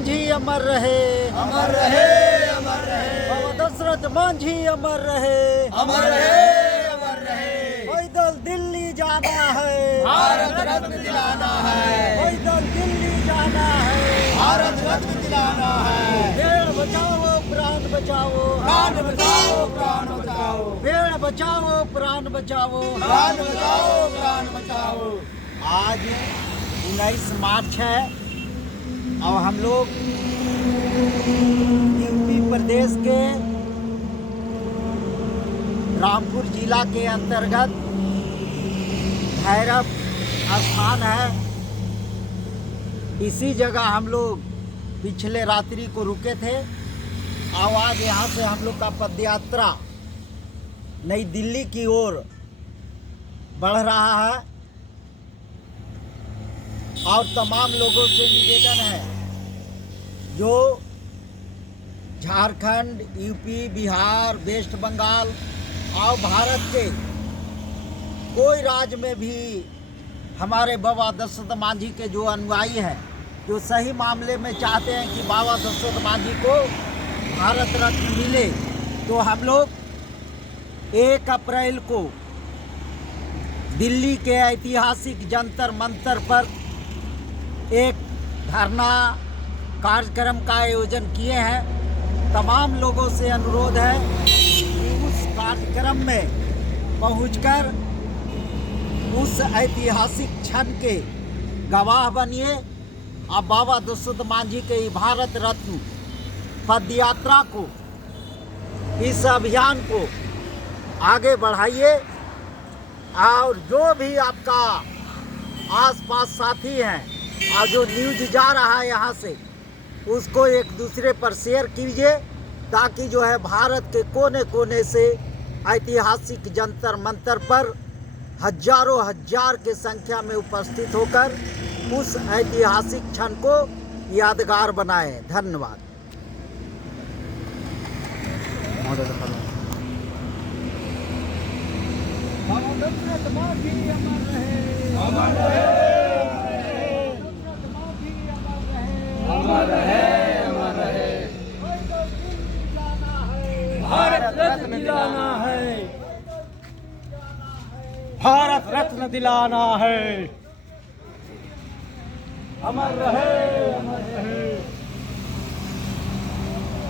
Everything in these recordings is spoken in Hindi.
मांझी अमर रहे, अमर रहे, अमर रहे। बाबा दशरथ मांझी अमर रहे, अमर रहे, अमर रहे। पैदल दिल्ली जाना है, भारत रत्न दिलाना है, पैदल दिल्ली जाना है, भारत रत्न दिलाना है। पेड़ बचाओ प्राण बचाओ, प्राण बचाओ, प्राण बचाओ, पेड़ बचाओ प्राण बचाओ। प्राण बचाओ, प्राण बचाओ। आज 19 मार्च है और हम लोग यूपी प्रदेश के रामपुर जिला के अंतर्गत भैरव स्थान है। इसी जगह हम लोग पिछले रात्रि को रुके थे और आज यहाँ से हम लोग का पदयात्रा नई दिल्ली की ओर बढ़ रहा है और तमाम लोगों से निवेदन है जो झारखंड, यूपी, बिहार, वेस्ट बंगाल और भारत के कोई राज्य में भी हमारे बाबा दशरथ मांझी के जो अनुयायी हैं, जो सही मामले में चाहते हैं कि बाबा दशरथ मांझी को भारत रत्न मिले, तो हम लोग 1 अप्रैल को दिल्ली के ऐतिहासिक जंतर मंतर पर एक धरना कार्यक्रम का आयोजन किए हैं। तमाम लोगों से अनुरोध है कि उस कार्यक्रम में पहुंचकर उस ऐतिहासिक क्षण के गवाह बनिए और बाबा दशरथ मांझी के भारत रत्न पदयात्रा को, इस अभियान को आगे बढ़ाइए। और जो भी आपका आसपास साथी हैं और जो न्यूज़ जा रहा है यहाँ से, उसको एक दूसरे पर शेयर कीजिए ताकि जो है भारत के कोने कोने से ऐतिहासिक जंतर मंतर पर हजारों हजार के संख्या में उपस्थित होकर उस ऐतिहासिक क्षण को यादगार बनाएं। धन्यवाद। अमर रहे, अमर रहे, अमर रहे। भारत रत्न दिलाना है, भारत रत्न दिलाना है। अमर रहे, अमर रहे,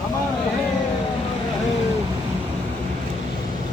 अमर रहे।